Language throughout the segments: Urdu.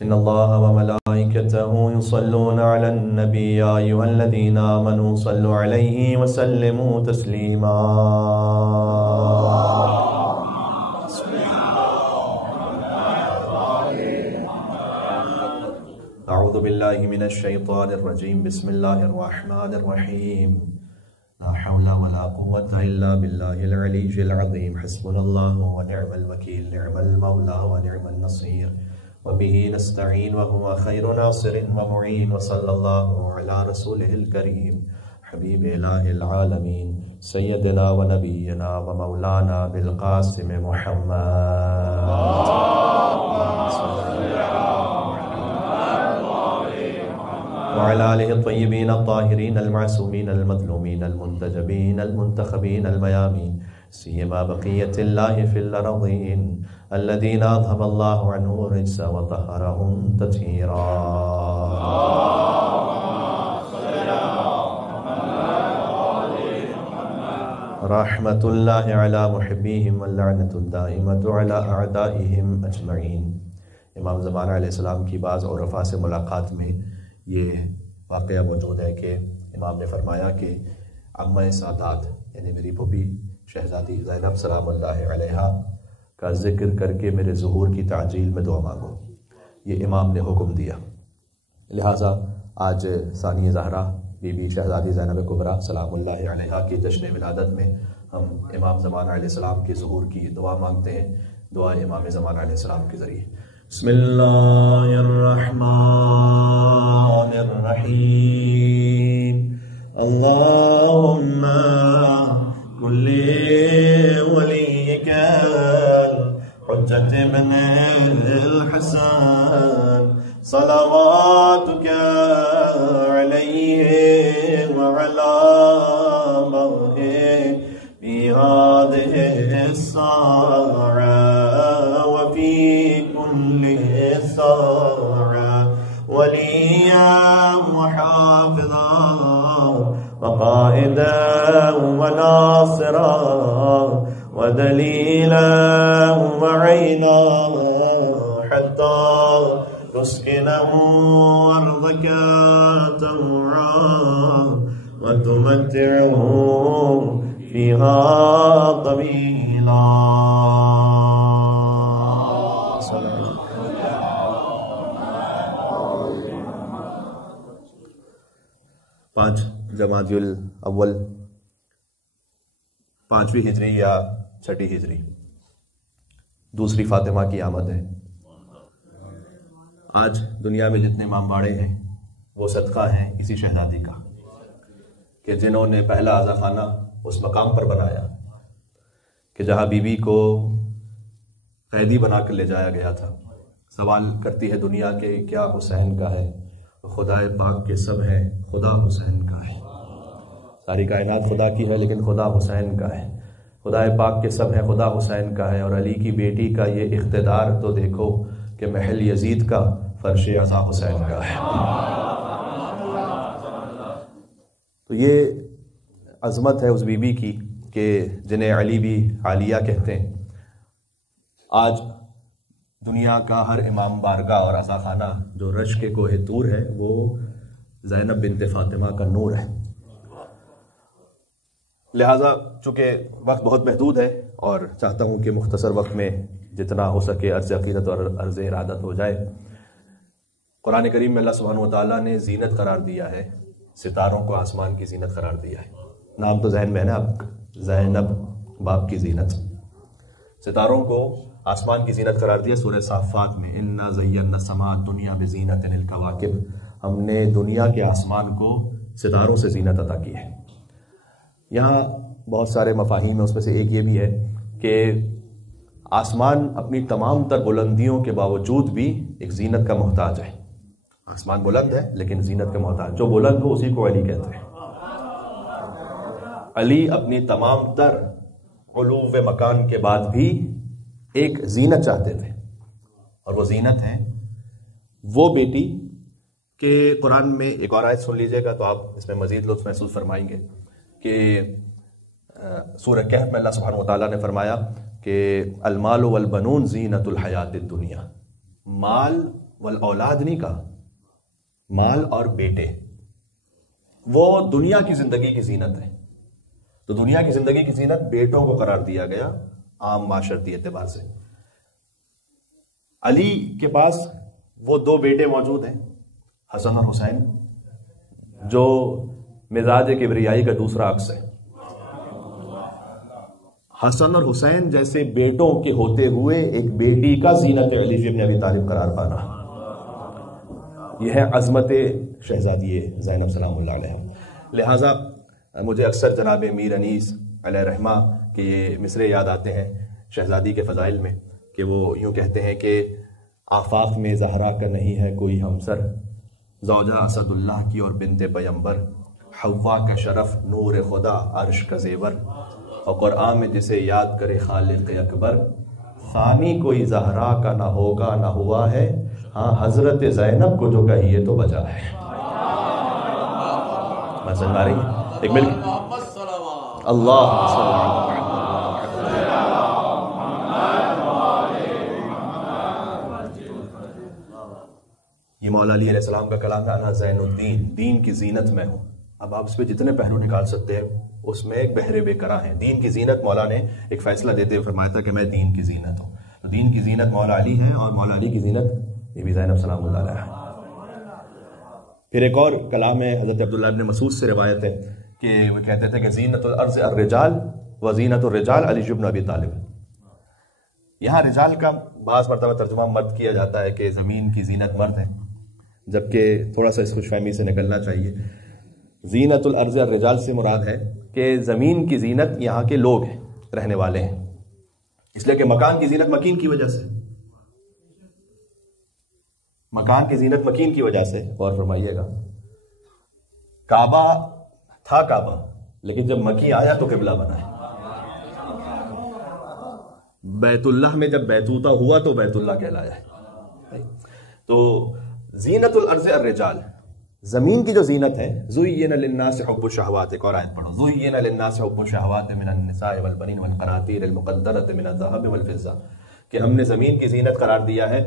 إن الله وملائكته يصلون على النبي يا أيها الذين آمنوا صلوا عليه وسلموا تسليما. أعوذ بالله من الشيطان الرجيم. بسم الله الرحمن الرحيم. لا حول ولا قوة إلا بالله العلي العظيم. حسبنا الله ونعم الوكيل، نعم المولى ونعم النصير، وبه نستعين وهو خير ناصر ومعين. وصلى الله على رسوله الكريم حبيب إله العالمين سيدنا ونبينا ومولانا بالقاسم محمد وعلى آله الطيبين الطاهرين المعصومين المظلومين المنتجبين المنتخبين الميامين، سيما بقية الله في الأرضين الذين أذهب الله عنهم الرجس وطهرهم تطهيرا. رحمة الله على محبيهم واللعنة الدائمة على أعدائهم أجمعين. امام زمانہ علیہ السلام کی بعض عرفاء سے ملاقات میں یہ واقعہ موجود ہے کہ امام نے فرمایا کہ عمہ سادات یعنی میری پھوپھی شہزادی زینب سلام اللہ علیہا کا ذکر کر کے میرے ظہور کی تعجیل میں دعا مانگو. یہ امام نے حکم دیا، لہٰذا آج ثانی زہرا بی بی شہزادی زینب کبریٰ سلام اللہ علیہا کی جشن ولادت میں ہم امام زمانہ علیہ السلام کے ظہور کی دعا مانگتے ہیں. دعا امام زمانہ علیہ السلام کے ذریعے. بسم اللہ الرحمن الرحیم. اللہم کل ولیک حجت ابن الحسن صلواتک علیہ وعلا مغه فی هذه الساعة وفی كل ساعة وليا وحافظا وقائدا وناصرا ودليلا وعينا حتى تسكنه أرضك طوعا وتمتعه فيها طويلا. پانچ جمادی الاول، 5ویں ہجری یا 6ٹھی ہجری، دوسری فاطمہ کی آمد ہے. آج دنیا میں جتنے امام باڑے ہیں وہ صدقہ ہیں اسی شہزادی کا کہ جنہوں نے پہلا آزا خانہ اس مقام پر بنایا کہ جہاں بی بی کو قیدی بنا کر لے جایا گیا تھا. سوال کرتی ہے دنیا کہ کیا حسین کا ہے؟ خدا پاک کے سب ہے، خدا حسین کا ہے. ساری کائنات خدا کی ہے لیکن خدا حسین کا ہے. خدا پاک کے سب ہے، خدا حسین کا ہے. اور علی کی بیٹی کا یہ اقتدار تو دیکھو کہ محل یزید کا فرش عزا حسین کا ہے. تو یہ عظمت ہے اس بی بی کی کہ جنہیں علی بھی عالیہ کہتے ہیں. آج دنیا کا ہر امام بارگاہ اور عزا خانہ جو رش کے کوہ طور ہے وہ زینب بنت فاطمہ کا نور ہے. لہٰذا چونکہ وقت بہت محدود ہے اور چاہتا ہوں کہ مختصر وقت میں جتنا ہو سکے عرض عقیدت اور عرض ارادت ہو جائے. قرآن کریم میں اللہ سبحانہ وتعالیٰ نے زینت قرار دیا ہے، ستاروں کو آسمان کی زینت قرار دیا ہے. نام تو ذہن میں ہے نا اب، زینب باپ کی زینت. ستاروں کو آسمان کی زینت قرار دیا. سورہ صافات میں انا زینا السماء الدنیا بزینت الکواکب، ہم نے دنیا کے آسمان کو ستاروں سے زینت عطا کی ہے. یہاں بہت سارے مفاہیم ہیں، اس میں سے ایک یہ بھی ہے کہ آسمان اپنی تمام تر بلندیوں کے باوجود بھی ایک زینت کا محتاج ہے. آسمان بلند ہے لیکن زینت کا محتاج، جو بلند ہو اسی کو علی کہتے ہیں. علی اپنی تمام تر علو مکان کے بعد بھی ایک زینت چاہتے تھے، اور وہ زینت ہے وہ بیٹی کہ قرآن میں ایک اور آیت سن لیجئے گا تو آپ اس میں مزید لطف محسوس فرمائیں گے کہ سورہ کہف میں اللہ سبحانہ وتعالیٰ نے فرمایا کہ المال والبنون زینت الحیات الدنیا، مال والأولاد نہیں کہا، مال اور بیٹے وہ دنیا کی زندگی کی زینت ہے، تو دنیا کی زندگی کی زینت بیٹوں کو قرار دیا گیا عام معاشرتی اعتبار سے۔ علی کے پاس وہ دو بیٹے موجود ہیں، حسن اور حسین، جو مزاج کبریائی کا دوسرا عکس ہے۔ حسن اور حسین جیسے بیٹوں کے ہوتے ہوئے ایک بیٹی کا زینت علی ابن ابی طالب قرار پانا، یہ ہے عظمت شہزادی زینب سلام اللہ علیہ۔ لہٰذا مجھے اکثر جناب میر انیس علیہ رحمہ کے یہ مصرے یاد آتے ہیں شہزادی کے فضائل میں، کہ وہ یوں کہتے ہیں کہ آفاق میں زہرا کا نہیں ہے کوئی ہمسر، زوجہ اسد اللہ کی اور بنت پیمبر، حوا کا شرف نور خدا عرش کا زیور، اور قرآن میں جسے یاد کرے خالق اکبر، ثانی کوئی زہرا کا نہ ہوگا نہ ہوا ہے، ہاں حضرت زینب کو جو کہیے تو بجا ہے۔ میں سمجھ آ رہی ہے؟ ایک مل اللہ یہ مولا علی علیہ السلام کا کلام ہے، انا زین الدین، دین کی زینت میں ہوں۔ اب آپ اس پہ جتنے پہلو نکال سکتے ہیں، اس میں ایک بحر بے کرا ہے۔ دین کی زینت، مولا نے ایک فیصلہ دیتے ہوئے فرمایا تھا کہ میں دین کی زینت ہوں، تو دین کی زینت مولا علی ہے، اور مولا علی کی زینت بی بی زینب سلام اللہ علیہ۔ پھر ایک اور کلام ہے حضرت عبداللہ ابن مسعود سے روایت ہے کہ وہ کہتے تھے کہ زینت الارض الرجال و زینت الرجال علی ابن ابی طالب۔ یہاں رجال کا بعض مرتبہ ترجمہ مرد کیا جاتا ہے کہ زمین کی زینت مرد ہے، جبکہ تھوڑا سا اس خوش فہمی سے نکلنا چاہیے۔ زینت الارض الرجال سے مراد ہے کہ زمین کی زینت یہاں کے لوگ ہیں، رہنے والے ہیں، اس لیے کہ مکان کی زینت مکین کی وجہ سے، مکان کی زینت مکین کی وجہ سے۔ غور فرمائیے گا، کعبہ تھا کعبہ، لیکن جب مکی آیا تو قبلہ بنا ہے۔ بیت اللہ میں جب بیتوتا ہوا تو بیت اللہ کہلایا ہے۔ تو زینت الارض الرجال، زمین کی جو زینت ہے، زُيِّنَ لِلنَّاسِ حُبُّ الشَّهَوَاتِ، ایک اور آیت پڑھو، زُيِّنَ لِلنَّاسِ حُبُّ الشَّهَوَاتِ مِنَ النِّسَاءِ وَالْبَنِينَ وَالْقَنَاطِيرِ الْمُقَنطَرَةِ مِنَ الذَّهَبِ وَالْفِضَّةِ، کہ ہم نے زمین کی زینت قرار دیا ہے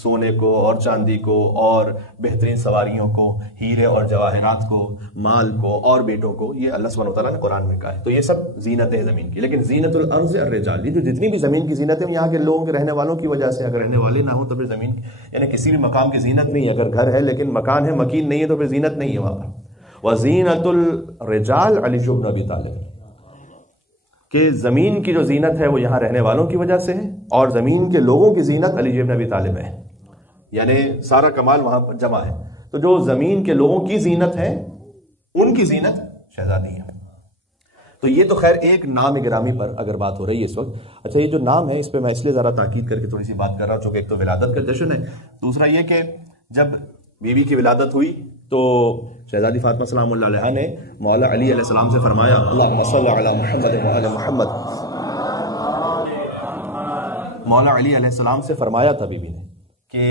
سونے کو اور چاندی کو اور بہترین سواریوں کو، ہیرے اور جواہرات کو، مال کو اور بیٹوں کو، یہ اللہ سبحانہ وتعالیٰ نے قرآن میں کہا ہے۔ تو یہ سب زینتیں ہیں زمین کی، لیکن زینت الارض الرجال، یہ جو جتنی بھی زمین کی زینتیں یہاں کے لوگوں کے رہنے والوں کی وجہ سے، اگر رہنے والے نہ ہوں تو پھر زمین یعنی کسی بھی مقام کی زینت نہیں ہے۔ اگر گھر ہے لیکن مکان ہے مکین نہیں ہے تو پھر زینت نہیں ہے وہاں پر۔ وزینت الرجال علی بن ابی طالب، کہ زمین کی جو زینت ہے وہ یہاں رہنے والوں کی وجہ سے ہے، اور زمین کے لوگوں کی زینت علی بن ابی طالب ہے، یعنی سارا کمال وہاں پر جمع ہے۔ تو جو زمین کے لوگوں کی زینت ہے ان کی زینت شہزادی ہے۔ تو یہ تو خیر ایک نام گرامی پر اگر بات ہو رہی ہے اس وقت۔ اچھا، یہ جو نام ہے اس پہ میں اس لیے ذرا تاکید کر کے تھوڑی سی بات کر رہا ہوں، چونکہ ایک تو ولادت کا جشن ہے، دوسرا یہ کہ جب بیوی کی ولادت ہوئی تو شہزادی فاطمہ سلام اللہ علیہ نے مولا علی علیہ السلام سے فرمایا، اللہم صلی علی محمد وعلی محمد، مولا علی علیہ السلام سے فرمایا تھا بیوی نے کہ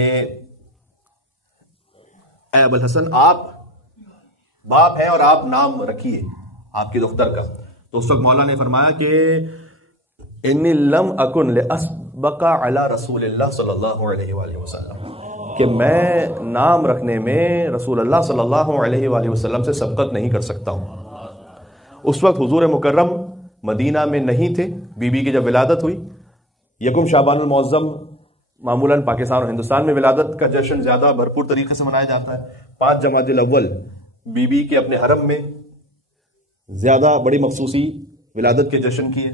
اے ابو الحسن، آپ باپ ہیں اور آپ نام رکھیے آپ کی دختر کا۔ تو اس وقت مولا نے فرمایا کہ انی لم اکن لاسبق علی رسول اللہ صلی اللہ علیہ وآلہ وسلم، کہ میں نام رکھنے میں رسول اللہ صلی اللہ علیہ وآلہ وسلم سے سبقت نہیں کر سکتا ہوں۔ اس وقت حضور مکرم مدینہ میں نہیں تھے، بی بی کی جب ولادت ہوئی، یکم شعبان المعظم معمولاً پاکستان اور ہندوستان میں ولادت کا جشن زیادہ بھرپور طریقے سے منایا جاتا ہے۔ 5 جمادی الاول بی بی کے اپنے حرم میں زیادہ بڑی مخصوصی ولادت کے جشن کی ہے،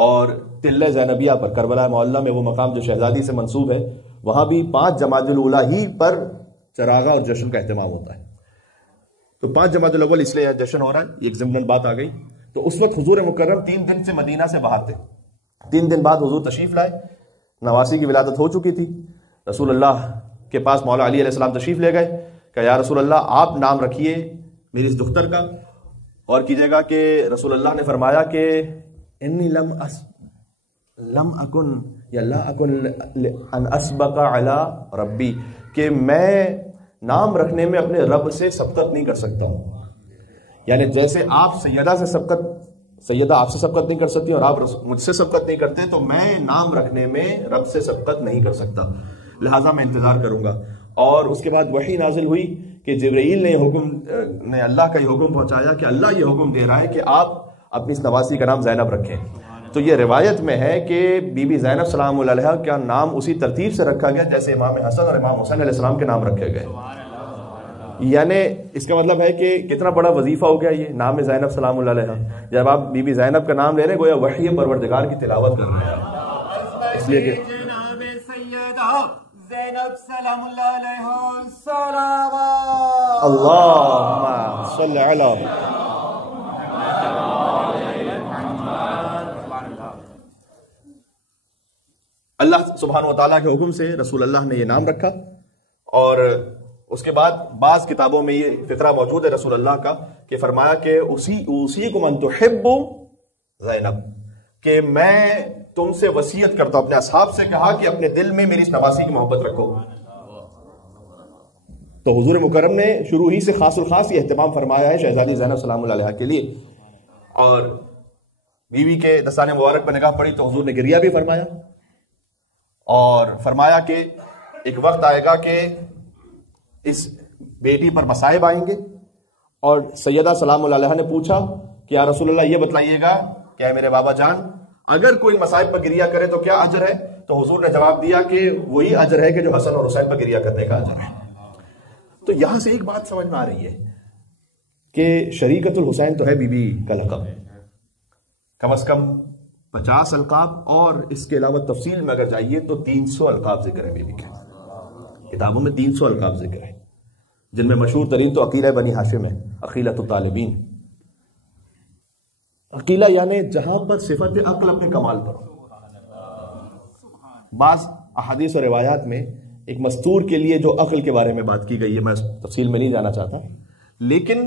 اور تلہ زینبیہ پر کربلا معلیٰ میں وہ مقام جو شہزادی سے منسوب ہے، وہاں بھی 5 جمادی الاولیٰ ہی پر چراغا اور جشن کا اہتمام ہوتا ہے۔ تو 5 جمادی الاول اس لیے جشن ہو رہا ہے، ایک ضمن بات آ گئی۔ تو اس وقت حضور مکرم 3 دن سے مدینہ سے باہر تھے، 3 دن بعد حضور تشریف لائے، نواسی کی ولادت ہو چکی تھی، رسول اللہ کے پاس مولا علی علیہ السلام تشریف لے گئے کہ یا رسول اللہ آپ نام رکھیے میری اس دختر کا، اور کیجئے گا کہ رسول اللہ نے فرمایا کہ انی لم اکن یا لا اکن ان اسبق علی ربی، کہ میں نام رکھنے میں اپنے رب سے سبقت نہیں کر سکتا ہوں۔ یعنی جیسے آپ سیدہ آپ سے سبقت نہیں کر سکتی اور آپ مجھ سے سبقت نہیں کرتے، تو میں نام رکھنے میں رب سے سبقت نہیں کر سکتا۔ لہٰذا میں انتظار کروں گا. اور اس کے بعد وحی نازل ہوئی کہ جبرائیل نے اللہ کا یہ حکم پہنچایا کہ اللہ یہ حکم دے رہا ہے کہ آپ اپنی اس نواسی کا نام زینب رکھیں. تو یہ روایت میں ہے کہ بی بی زینب سلام اللہ علیہا کا نام اسی ترتیب سے رکھا گیا جیسے امام حسن اور امام حسین علیہ السلام کے نام رکھے گئے. یعنی اس کا مطلب ہے کہ کتنا بڑا وظیفہ ہو گیا یہ نام زینب سلام اللہ علیہا. جب آپ بی بی زینب کا نام لے رہے ہیں گویا وحی پروردگار کی تلاوت کر رہے ہیں. اس لیے کہ زینب سلام اللہ علیہ السلام اللہم صلی علی اللہ سبحانہ و تعالیٰ کے حکم سے رسول اللہ نے یہ نام رکھا. اور اس کے بعد بعض کتابوں میں یہ فقرہ موجود ہے رسول اللہ کا کہ فرمایا کہ اسی کو من تحب زینب، کہ میں تم سے وصیت کرتا ہوں، اپنے اصحاب سے کہا کہ اپنے دل میں میری اس نواسی کی محبت رکھو. تو حضور مکرم نے شروع ہی سے خاص الخاص یہ اہتمام فرمایا ہے شہزادی زینب سلام اللہ علیہا کے لیے. اور بیوی کے دستان مبارک پر نگاہ پڑی تو حضور نے گریہ بھی فرمایا اور فرمایا کہ ایک وقت آئے گا کہ اس بیٹی پر مصائب آئیں گے. اور سیدہ سلام اللہ علیہا نے پوچھا کہ یا رسول اللہ یہ بتلائیے گا کہ اے میرے بابا جان اگر کوئی مصائب پر گریہ کرے تو کیا اجر ہے؟ تو حضور نے جواب دیا کہ وہی اجر ہے کہ جو حسن اور حسین پر گریہ کرنے کا اجر ہے. تو یہاں سے ایک بات سمجھ میں آ رہی ہے کہ شریکت الحسین تو ہے بی بی کا لقب، کم از کم 50 القاب، اور اس کے علاوہ تفصیل میں اگر جائیے تو 300 القاب ذکر ہے بی بی کے. کتابوں میں 300 القاب ذکر ہے جن میں مشہور ترین تو عقیلہ بنی ہاشم ہے، عقیلۃ الطالبین. عقیلہ یعنی جہاں پر صفت عقل اپنے کمال پر ہو. بعض احادیث اور روایات میں ایک مستور کے لیے جو عقل کے بارے میں بات کی گئی ہے میں تفصیل میں نہیں جانا چاہتا، لیکن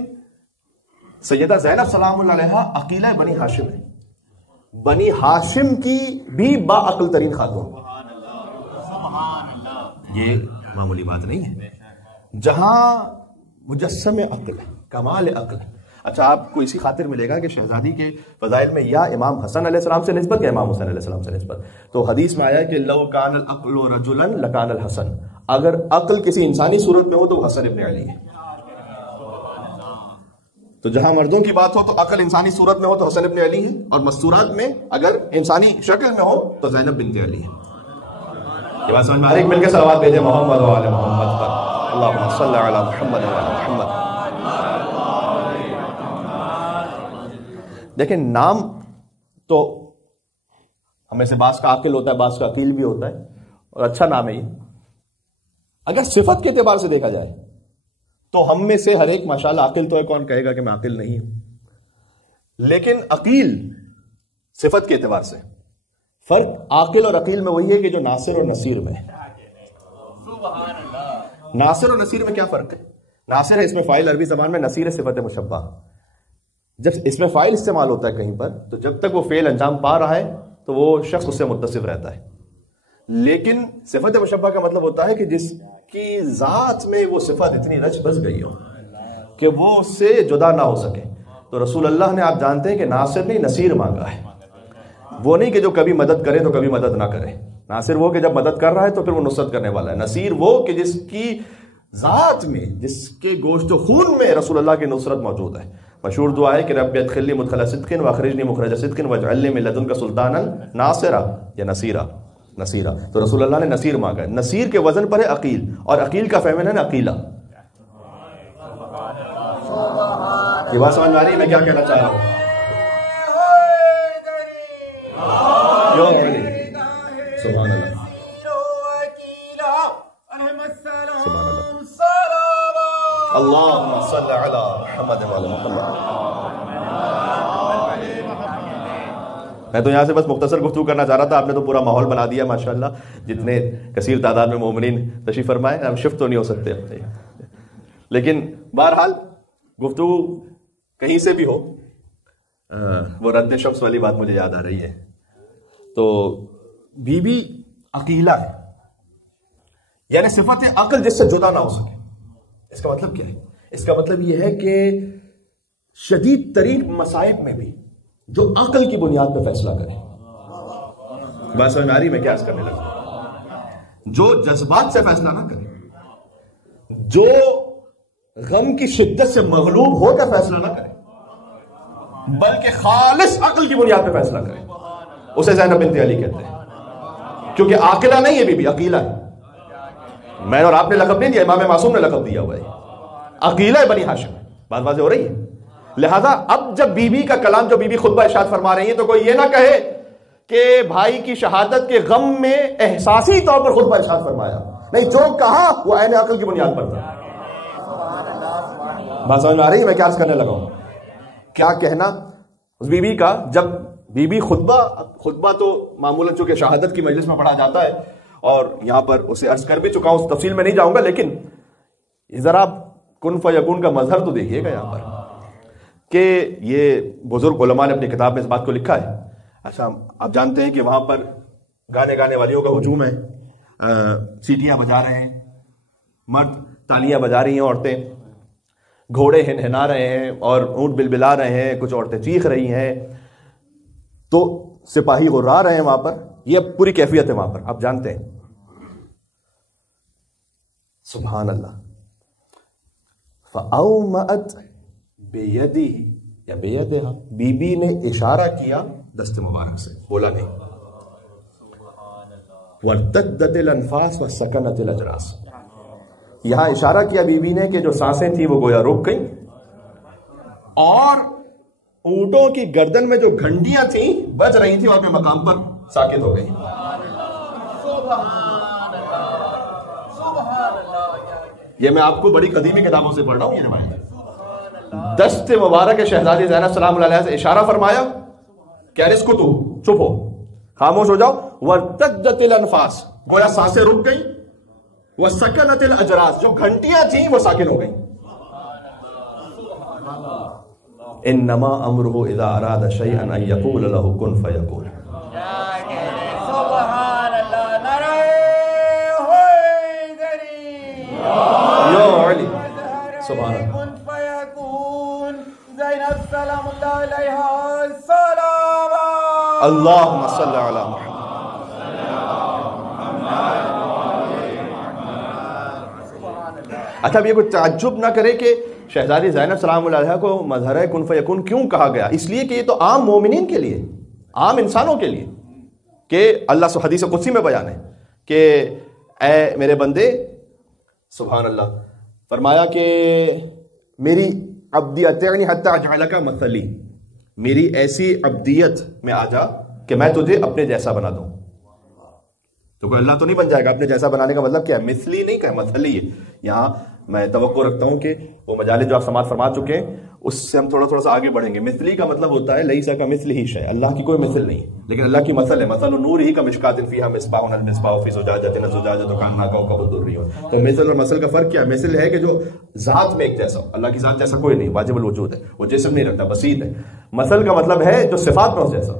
سیدہ زینب سلام اللہ علیہا عقیلہ بنی ہاشم ہے، بنی ہاشم کی بھی با عقل ترین خاتون. یہ معمولی بات نہیں ہے، جہاں مجسم عقل ہے، کمال عقل ہے. اچھا آپ کو اسی خاطر ملے گا کہ شہزادی کے فضائل میں یا امام حسن علیہ السلام سے نسبت یا امام حسین علیہ السلام سے نسبت. تو حدیث میں آیا کہ لو کان العقل رجلا لکان الحسن، اگر عقل کسی انسانی صورت میں ہو تو وہ حسن ابن علی ہے. تو جہاں مردوں کی بات ہو تو عقل انسانی صورت میں ہو تو حسن ابن علی ہے، اور مستورات میں اگر انسانی شکل میں ہو تو زینب بنت علی ہے. یہ بات سمجھ میں آ رہی ہے؟ مل کے صلوات بھیجیں محمد و آل محمد پر. اللہم صلی علی محمد و آل محمد. دیکھیں نام تو ہمیں سے بعض کا عاقل ہوتا ہے، بعض کا عقیل بھی ہوتا ہے، اور اچھا نام ہے یہ. اگر صفت کے اعتبار سے دیکھا جائے تو ہم میں سے ہر ایک ماشاءاللہ عاقل تو ہے، کون کہے گا کہ میں عاقل نہیں ہوں. لیکن عقیل صفت کے اعتبار سے فرق عاقل اور عقیل میں وہی ہے کہ جو ناصر اور نصیر میں ہے. ناصر اور نصیر میں کیا فرق ہے؟ ناصر ہے اس میں فاعل عربی زبان میں، نصیر ہے صفت مشبہ. جب اس میں فاعل استعمال ہوتا ہے کہیں پر تو جب تک وہ فعل انجام پا رہا ہے تو وہ شخص اس سے متصف رہتا ہے. لیکن صفت مشبہ کا مطلب ہوتا ہے کہ جس کی ذات میں وہ صفت اتنی رچ بس گئی ہو کہ وہ اس سے جدا نہ ہو سکے. تو رسول اللہ نے آپ جانتے ہیں کہ ناصر نہیں نصیر مانگا ہے. وہ نہیں کہ جو کبھی مدد کرے تو کبھی مدد نہ کرے. ناصر وہ کہ جب مدد کر رہا ہے تو پھر وہ نصرت کرنے والا ہے. نصیر وہ کہ جس کی ذات میں، جس کے گوشت و خون میں رسول اللہ کی نصرت موجود ہے. مشہور دعا ہے کہ رب ادخلنی مدخل صدق واخرجنی مخرج صدق واجعلنی من لدنک سلطانا ناصرا یا نصیرا. تو رسول اللہ نے نصیر مانگا ہے. نصیر کے وزن پر ہے عقیل، اور عقیل کا فیمنن ہے عقیلہ. یہ بات سمجھ میں آ رہی ہے میں کیا کہنا چاہ رہا ہوں؟ سبحان اللہ سبحان اللہ. اللہم صلی علی محمد و علی محمد. میں تو یہاں سے بس مختصر گفتگو کرنا چاہ رہا تھا، آپ نے تو پورا ماحول بنا دیا ماشاءاللہ. جتنے کثیر تعداد میں مومنین تشریف فرمائے، ہم شفٹ تو نہیں ہو سکتے لیکن بہرحال گفتگو کہیں سے بھی ہو، وہ رد شمس والی بات مجھے یاد آ رہی ہے. تو بی بی عقیلہ ہے، یعنی صفت عقل جس سے جدا نہ ہو سکے. اس کا مطلب کیا ہے؟ اس کا مطلب یہ ہے کہ شدید ترین مصائب میں بھی جو عقل کی بنیاد پہ فیصلہ کرے. بات سمجھ میں آ رہی میں کیا کرنے لگا؟ جو جذبات سے فیصلہ نہ کرے، جو غم کی شدت سے مغلوب ہو کر فیصلہ نہ کرے، بلکہ خالص عقل کی بنیاد پہ فیصلہ کرے، اسے زینب بنت علی کہتے ہیں. کیونکہ عاقلہ نہیں ہے بی بی، عقیلہ ہے. میں اور آپ نے لقب نہیں دیا، امام معصوم نے لقب دیا ہوا ہے، عقیلہ بنی ہاشم. بات واضح ہو رہی ہے؟ لہذا اب جب بی بی کا کلام، جو بی بی خطبہ ارشاد فرما رہی ہیں، تو کوئی یہ نہ کہے کہ بھائی کی شہادت کے غم میں احساسی طور پر خطبہ ارشاد فرمایا. نہیں، جو کہا وہ عین عقل کی بنیاد پر تھا. بات سمجھ میں آ رہی ہے میں کیا عرض کرنے لگا ہوں؟ کیا کہنا اس بی بی کا، جب بی بی خطبہ تو معمولاً چونکہ شہادت کی مجلس میں پڑھا جاتا ہے، اور یہاں پر اسے عرض کر بھی چکا ہوں، اس تفصیل میں نہیں جاؤں گا، لیکن ذرا کن فیکون کا مظہر تو دیکھیے گا یہاں پر، کہ یہ بزرگ علماء نے اپنی کتاب میں اس بات کو لکھا ہے. اچھا، آپ جانتے ہیں کہ وہاں پر گانے والیوں کا ہجوم ہے، سیٹیاں بجا رہے ہیں مرد، تالیاں بجا رہی ہیں عورتیں، گھوڑے ہنہنا رہے ہیں اور اونٹ بلبلا رہے ہیں، کچھ عورتیں چیخ رہی ہیں، تو سپاہی غرا رہے ہیں وہاں پر. یہ پوری کیفیت ہے وہاں پر، آپ جانتے ہیں. سبحان اللہ. فَأَوْمَأَتْ بِيَدِهِ یا بِيَدِهَا، بی بی نے اشارہ کیا دست مبارک سے، بولا نہیں. وَارْتَدَّتِ الْأَنْفَاسُ وَسَكَنَتِ الْأَجْرَاسُ، یہاں اشارہ کیا بی بی نے کہ جو سانسیں تھیں وہ گویا رک گئیں، اور اونٹوں کی گردن میں جو گھنٹیاں تھیں بج رہی تھیں اور اپنے مقام پر ساکت ہو گئی. یہ میں آپ کو بڑی قدیمی کتابوں سے پڑھ رہا ہوں یہ روایت. دست مبارک شہزادی زینب سلام اللہ علیہ سے اشارہ فرمایا کہ اسکتو، چپ ہو، خاموش ہو جاؤ. وارتدت الانفاس، گویا سانسیں رک گئیں. وسکنت الاجراس، جو گھنٹیاں تھیں وہ ساکن ہو گئیں. انما امره اذا اراد شيئا ان يقول له كن فيكون. سبحان اللہ، نعرہ حیدری، یا علی، سبحان اللہ. کن فیکون. زینب سلام اللہ علیہا صلوات. اللہم صلی علی محمد. اچھا، اب یہ کوئی تعجب نہ کرے کہ شہزادی زینب سلام اللہ علیہ کو مظہر کن فیکون کیوں کہا گیا؟ اس لیے کہ یہ تو عام مومنین کے لیے، عام انسانوں کے لیے، کہ اللہ حدیث قدسی میں بیان ہے کہ اے میرے بندے، سبحان اللہ، فرمایا کہ میری عبدی اطیعنی حتی اجعلک مثلی، میری ایسی عبدیت میں آ جا کہ میں تجھے اپنے جیسا بنا دوں. تو کوئی اللہ تو نہیں بن جائے گا. اپنے جیسا بنانے کا مطلب کیا ہے؟ مثلی نہیں کہا، مثلی ہے. یہاں میں توقع رکھتا ہوں کہ وہ مجالس جو آپ سماعت فرما چکے ہیں اس سے ہم تھوڑا سا آگے بڑھیں گے. مثلی کا مطلب ہوتا ہے لیسا کمثلہ شیء، اللہ کی کوئی مثل نہیں، لیکن اللہ کی مثل ہے. مثل نورہ کمشکاۃ فیہا مصباح، المصباح فی زجاجۃ، الزجاجۃ کانہا کوکب درری. تو مثل اور مثل کا فرق کیا ہے؟ مثل ہے کہ جو ذات میں ایک جیسا ہو. اللہ کی ذات جیسا کوئی نہیں، واجب الوجود ہے، وہ جسم نہیں رکھتا، بسیط ہے. مثل کا مطلب ہے جو صفات میں اس جیسا.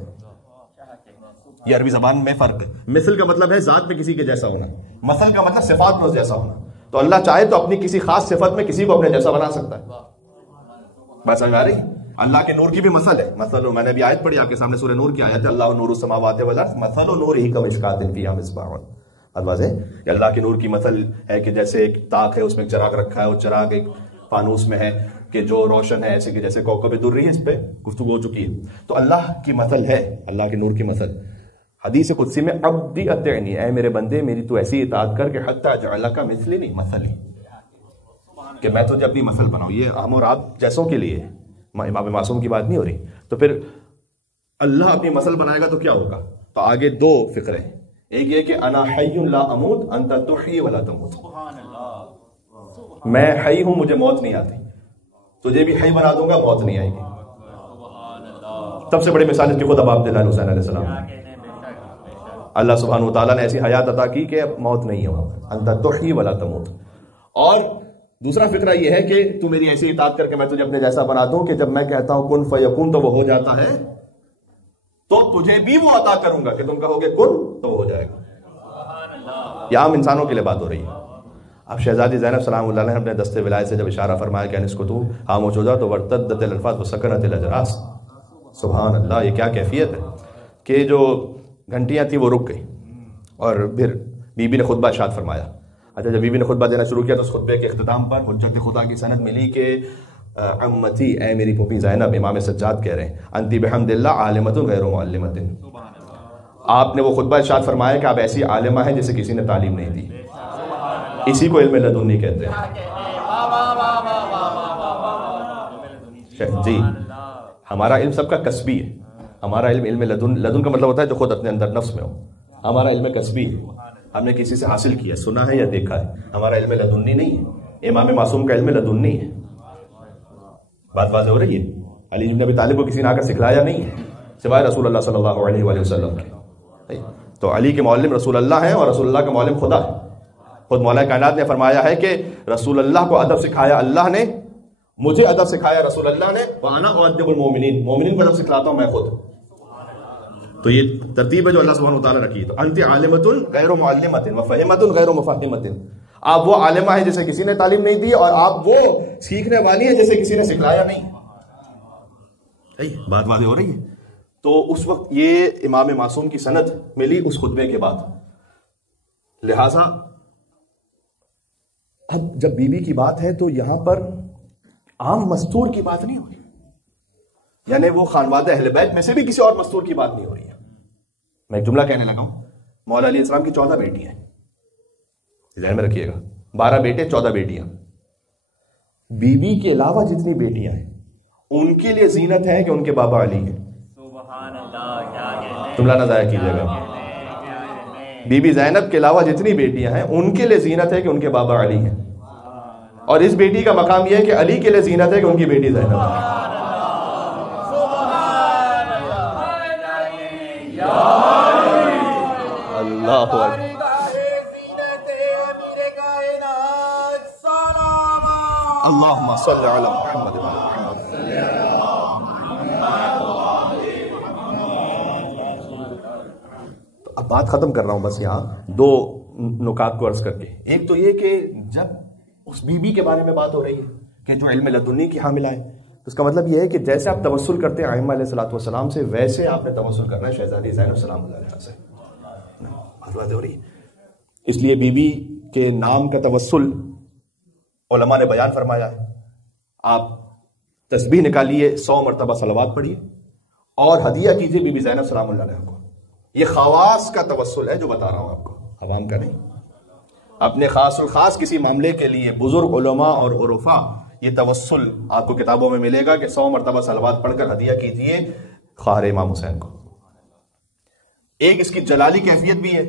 یہ عربی زبان میں فرق ہے. مثل کا مطلب ہے ذات میں کسی کے جیسا ہونا، مثل کا مطلب صفات میں اس جیسا ہونا. تو اللہ چاہے تو اپنی کسی خاص صفت میں کسی کو اپنے جیسا بنا سکتا ہے. بات سمجھ آ رہی؟ اللہ کے نور کی بھی مثل ہے. مثل، میں نے ابھی آیت پڑھی آپ کے سامنے، سورہ نور کی آیت ہے، اللہ نور السماوات والارض مثل نورہ کمشکاۃ فیہا مصباح. اب واضح کہ اللہ کے نور کی مثل ہے کہ جیسے ایک طاق ہے، اس میں ایک چراغ رکھا ہے، وہ چراغ ایک فانوس میں ہے کہ جو روشن ہے، ایسے کہ جیسے کوکب درری ہے. اس پہ گفتگو ہو چکی ہے. تو اللہ کی مثل ہے، اللہ کے نور کی مثل. حدیث قدسی میں عبدی اطیعنی، اے میرے بندے میری تو ایسی اطاعت کر کہ حتی اجعلک مثلی، نہیں مثلی، کہ میں تجھے اپنی مثل بناؤں. یہ ہم اور آپ جیسوں کے لیے، امام معصوم کی بات نہیں ہو رہی. تو پھر اللہ اپنی مثل بنائے گا تو کیا ہوگا؟ تو آگے دو فقرے، ایک یہ کہ انا حی لا اموت انت تحیی ولا تموت، میں حی ہوں مجھے موت نہیں آتی، تجھے بھی حی بنا دوں گا، موت نہیں آئے گی. سب سے بڑی مثال اس کی خود اب عبداللہ حسین علیہ السلام. اللہ سبحانہ وتعالیٰ نے ایسی حیات عطا کی کہ اب موت نہیں ہے وہاں، انت تحیی ولا تموت. اور دوسرا فقرہ یہ ہے کہ تو میری ایسی اطاعت کر کے میں تجھے اپنے جیسا بنا دوں کہ جب میں کہتا ہوں کن فیکون تو وہ ہو جاتا ہے، تو تجھے بھی وہ عطا کروں گا کہ تم کہو گے کن تو وہ ہو جائے گا. یہ عام انسانوں کے لیے بات ہو رہی ہے. اب شہزادی زینب سلام اللہ علیہ نے اپنے دستے ولایت سے جب اشارہ فرمایا کہ اس کو تو خاموش ہو جا، تو ورتدت الانفاس وسکنت الاجراس. سبحان اللہ، یہ کیا کیفیت ہے کہ جو گھنٹیاں تھیں وہ رک گئی اور پھر بی نے خطبہ ارشاد فرمایا. اچھا جب بی نے خطبہ دینا شروع کیا تو اس خطبے کے اختتام پر حجت خدا کی سند ملی کہ امتی، اے میری پھوپھی زینب، امام سجاد کہہ رہے ہیں، انتی بحمد اللہ عالمۃ غیر معلمۃ. آپ نے وہ خطبہ ارشاد فرمایا کہ آپ ایسی عالمہ ہیں جسے کسی نے تعلیم نہیں دی. اسی کو علم لدنی کہتے ہیں. جی ہمارا علم سب کا کسبی ہے. ہمارا علم لدن کا مطلب ہوتا ہے جو خود اپنے اندر نفس میں ہو. ہمارا علم کسبی ہے، ہم نے کسی سے حاصل کیا، سنا ہے یا دیکھا ہے. ہمارا علم لدنی نہیں ہے. امام معصوم کا علم لدنی ہے. بات واضح ہو رہی ہے. علی بن ابی طالب کو کسی نے آ کر سکھلایا نہیں ہے سوائے رسول اللہ صلی اللہ علیہ وآلہ وسلم کے. تو علی کے معلم رسول اللہ ہیں اور رسول اللہ کا معلم خدا ہے. خود مولا کائنات نے فرمایا ہے کہ رسول اللہ کو ادب سکھایا اللہ نے، مجھے ادب سکھایا رسول اللہ نے، وانا اؤدب المؤمنین، مومنین کو ادب سکھلاتا ہوں میں خود. تو یہ ترتیب ہے جو اللہ سبحانہ وتعالیٰ رکھی. تو انت عالمۃ غیر معلمۃ وفہمۃ غیر مفہمۃ. آپ وہ عالمہ ہیں جسے کسی نے تعلیم نہیں دی، اور آپ وہ سیکھنے والی ہیں جسے کسی نے سکھلایا نہیں. بات واضح ہو رہی ہے. تو اس وقت یہ امام معصوم کی سند ملی اس خطبے کے بعد. لہذا اب جب بی بی کی بات ہے تو یہاں پر عام مستور کی بات نہیں ہو رہی، یعنی وہ خانوادہ اہل بیت میں سے بھی کسی اور مستور کی بات نہیں ہو رہی ہے. میں ایک جملہ کہنے لگا ہوں. مولا علیہ السلام کی 14 بیٹیاں ہیں، ذہن میں رکھیے گا. 12 بیٹے 14 بیٹیاں. بی بی کے علاوہ جتنی بیٹیاں ہیں ان کے لیے زینت ہے کہ ان کے بابا علی ہیں. جملہ نہ ضائع کیجیے گا. بی بی زینب کے علاوہ جتنی بیٹیاں ہیں ان کے لیے زینت ہے کہ ان کے بابا علی ہیں. اور اس بیٹی کا مقام یہ ہے کہ علی کے لیے زینت ہے کہ ان کی بیٹی زینب ہے. اللہ اکبر. اللہم صلی علی محمد. اب بات ختم کر رہا ہوں بس یہاں 2 نکات کو عرض کر کے. ایک تو یہ کہ جب اس بی بی کے بارے میں بات ہو رہی ہے کہ جو علم لدنی کی حاملہ ہے، تو اس کا مطلب یہ ہے کہ جیسے آپ توسل کرتے ہیں ائمہ علیہ الصلوۃ والسلام سے، ویسے آپ نے توسل کرنا ہے شہزادی زینب سلام اللہ علیہا سے. بات ہو رہی ہے. اس لیے بی بی کے نام کا توسل علماء نے بیان فرمایا ہے. آپ تسبیح نکالیے، 100 مرتبہ صلوات پڑھیے اور ہدیہ کیجیے بی بی زینب سلام اللہ علیہا کو. یہ خواص کا توسل ہے جو بتا رہا ہوں آپ کو، عوام کا نہیں. اپنے خاص الخاص کسی معاملے کے لیے بزرگ علماء اور عرفاء یہ توسل آپ کو کتابوں میں ملے گا کہ 100 مرتبہ صلوات پڑھ کر ہدیہ کیجیے خواہر امام حسین کو. ایک اس کی جلالی کیفیت بھی ہے،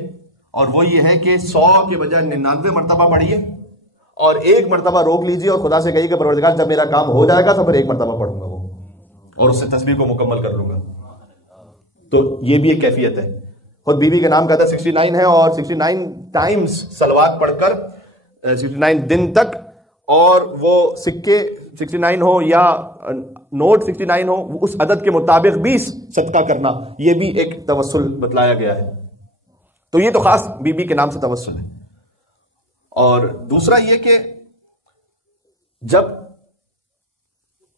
اور وہ یہ ہے کہ 100 کے بجائے 99 مرتبہ پڑھیے اور 1 مرتبہ روک لیجیے اور خدا سے کہیے کہ پروردگار جب میرا کام ہو جائے گا تو پھر 1 مرتبہ پڑھوں گا وہ، اور اس سے تسبیح کو مکمل کر لوں گا. تو یہ بھی ایک کیفیت ہے. خود بی بی کے نام کا عدد 69 ہے، اور 69 ٹائمز صلوات پڑھ کر 69 دن تک، اور وہ سکے 69 ہو یا نوٹ 69 ہو، اس عدد کے مطابق بھی صدقہ کرنا، یہ بھی ایک توسل بتلایا گیا ہے. تو یہ تو خاص بی بی کے نام سے توسل ہے. اور دوسرا یہ کہ جب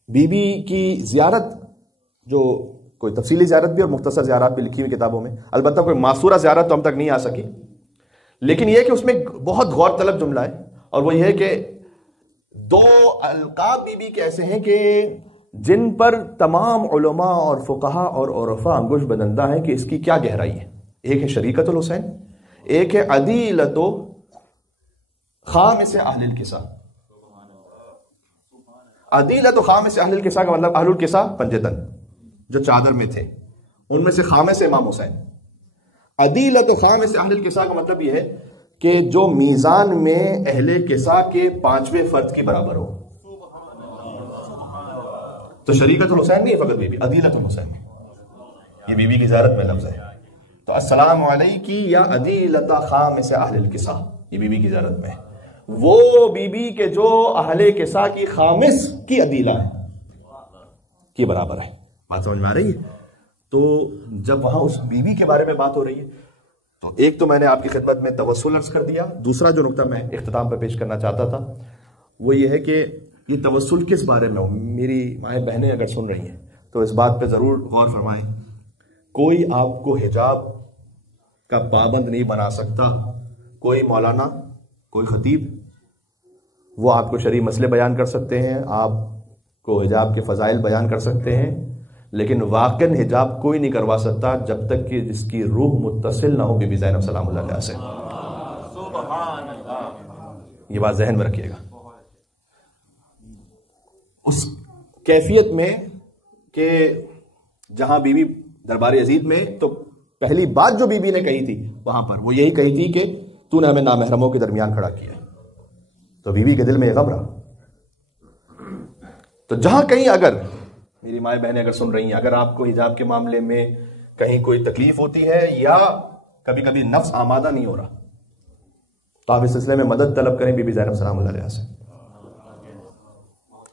بی بی کی زیارت، جو کوئی تفصیلی زیارت بھی اور مختصر زیارت بھی لکھی ہوئی کتابوں میں، البتہ کوئی معصورہ زیارت تو ہم تک نہیں آ سکی، لیکن یہ کہ اس میں بہت غور طلب جملہ ہے، اور وہ یہ ہے کہ 2 القاب بی بی کے ایسے ہیں کہ جن پر تمام علماء اور فقہا اور عرفاء انگشت بدندہ ہیں کہ اس کی کیا گہرائی ہے. ایک ہے شریکت الحسین، ایک ہے عدیلۃ خامس اہل الکساء. عدیلۃ خامس اہل الکساء کا مطلب اہل الکساء پنجتن جو چادر میں تھے، ان میں سے خامس امام حسین. عدیلۃ خامس اہل الکساء کا مطلب یہ ہے کہ جو میزان میں اہل کساء کے 5ویں فرد کی برابر ہو. تو شریکت الحسین نہیں فقط بی بی، عدیلۃ الحسین، یہ بی بی کی زیارت میں لفظ ہے. تو السلام علیکی یا عدیلۃ خامس اہل الکساء، یہ بی بی کی زیارت میں ہے. وہ بی بی کے جو اہل کساء کی خامس کی عدیلہ ہے کی برابر ہے. بات سمجھ میں آ رہی ہے؟ تو جب وہاں اس بی بی کے بارے میں بات ہو رہی ہے تو ایک تو میں نے آپ کی خدمت میں توسل عرض کر دیا. دوسرا جو نقطہ میں اختتام پہ پیش کرنا چاہتا تھا وہ یہ ہے کہ یہ توسل کس بارے میں ہو. میری مائیں بہنیں اگر سن رہی ہیں تو اس بات پہ ضرور غور فرمائیں. کوئی آپ کو حجاب کا پابند نہیں بنا سکتا کوئی مولانا، کوئی خطیب، وہ آپ کو شرعی مسئلے بیان کر سکتے ہیں، آپ کو حجاب کے فضائل بیان کر سکتے ہیں، لیکن واقعاً حجاب کوئی نہیں کروا سکتا جب تک کہ جس کی روح متصل نہ ہو بی بی زینب سلام اللہ علیہا سے۔ یہ بات ذہن میں رکھیے گا۔ اس کیفیت میں کہ جہاں بی بی دربار یزید میں، تو پہلی بات جو بی بی نے کہی تھی وہاں پر وہ یہی کہی تھی کہ تو نے ہمیں نامحرموں کے درمیان کھڑا کیا ہے۔ تو بی بی کے دل میں یہ غم رہا۔ تو جہاں کہیں اگر میری مائیں بہنیں اگر سن رہی ہیں، اگر آپ کو حجاب کے معاملے میں کہیں کوئی تکلیف ہوتی ہے یا کبھی کبھی نفس آمادہ نہیں ہو رہا، تو آپ اس سلسلے میں مدد طلب کریں بی بی زینب سلام اللہ علیہا سے۔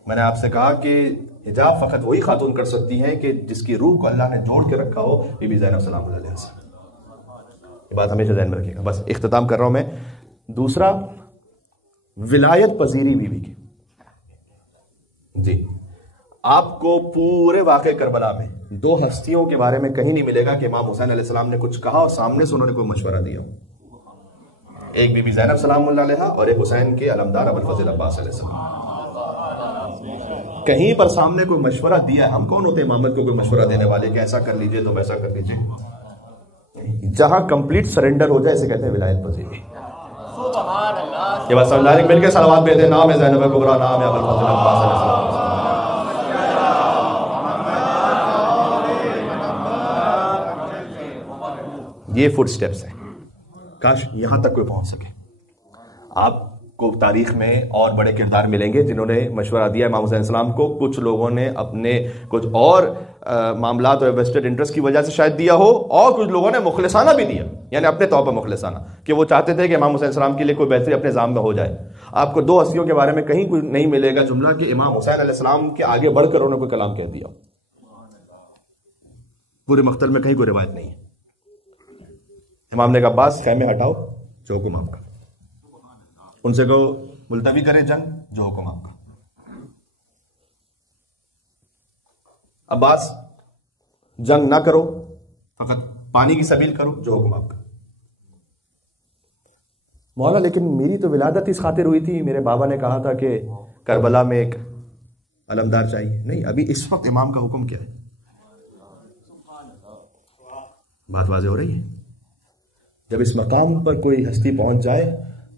میں نے آپ سے کہا کہ حجاب فقط وہی خاتون کر سکتی ہیں کہ جس کی روح کو اللہ نے جوڑ کے رکھا ہو بی بی زینب سلام اللہ علیہا سے۔ یہ بات ہمیشہ ذہن میں رکھیے گا۔ بس اختتام کر رہا ہوں میں۔ دوسرا، ولایت پذیری بی بی کی۔ جی، آپ کو پورے واقع کربلا میں دو ہستیوں کے بارے میں کہیں نہیں ملے گا کہ امام حسین علیہ السلام نے کچھ کہا اور سامنے سے انہوں نے کوئی مشورہ دیا ہو۔ ایک بی بی زینب سلام اللہ علیہا اور ایک حسین کے علمدار ابوالفضل عباس علیہ السلام۔ کہیں پر سامنے کوئی مشورہ دیا ہے؟ ہم کون ہوتے امامت کو کوئی مشورہ دینے والے کہ ایسا کر لیجئے تو ویسا کر لیجئے؟ جہاں کمپلیٹ سرنڈر ہو جائے اسے کہتے ہیں ولایت پذیری۔ یہ بات سمجھ مل کے صلوات بھیجتے ہیں۔ نام ہے زینب کبریٰ، نام ہے ابوالفضل عباس علیہ السلام۔ یہ فٹ سٹیپس ہیں، کاش یہاں تک کوئی پہنچ سکے۔ آپ کو تاریخ میں اور بڑے کردار ملیں گے جنہوں نے مشورہ دیا امام حسین السلام کو۔ کچھ لوگوں نے اپنے کچھ اور معاملات اور ویسٹڈ انٹرسٹ کی وجہ سے شاید دیا ہو، اور کچھ لوگوں نے مخلصانہ بھی دیا، یعنی اپنے طور پر مخلصانہ، کہ وہ چاہتے تھے کہ امام حسین السلام کے لیے کوئی بہتری اپنے ذات میں ہو جائے۔ آپ کو دو ہستیوں کے بارے میں کہیں کوئی نہیں ملے گا جملہ کہ امام حسین علیہ السلام کے آگے بڑھ کر انہوں نے کوئی کلام کہہ دیا۔ پورے مقتل میں کہیں کوئی روایت نہیں ہے۔ امام نے کہا عباس خیمے ہٹاؤ، جو حکم آپ کا۔ ان سے کہو ملتوی کرے جنگ، جو حکم آپ کا۔ عباس جنگ نہ کرو، فقط پانی کی سبیل کرو، جو حکم آپ کا۔ مولا لیکن میری تو ولادت اس خاطر ہوئی تھی، میرے بابا نے کہا تھا کہ کربلا میں ایک علمدار چاہیے۔ نہیں، ابھی اس وقت امام کا حکم کیا ہے؟ بات واضح ہو رہی ہے؟ جب اس مقام پر کوئی ہستی پہنچ جائے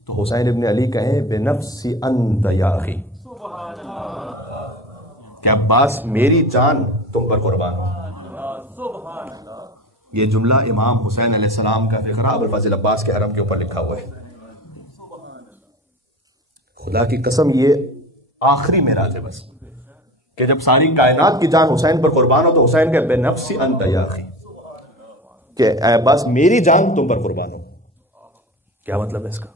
تو حسین ابن علی کہیں بنفسی انت یا اخی، کہ عباس میری جان تم پر قربان ہو۔ یہ جملہ امام حسین علیہ السلام کا فقرہ ابوالفضل عباس کے حرم کے اوپر لکھا ہوا ہے۔ خدا کی قسم یہ آخری معراج ہے بس، کہ جب ساری کائنات کی جان حسین پر قربان ہو تو حسین کہ بنفسی انت یا اخی، کہ اے عباس میری جان تم پر قربان ہو۔ کیا مطلب ہے اس کا؟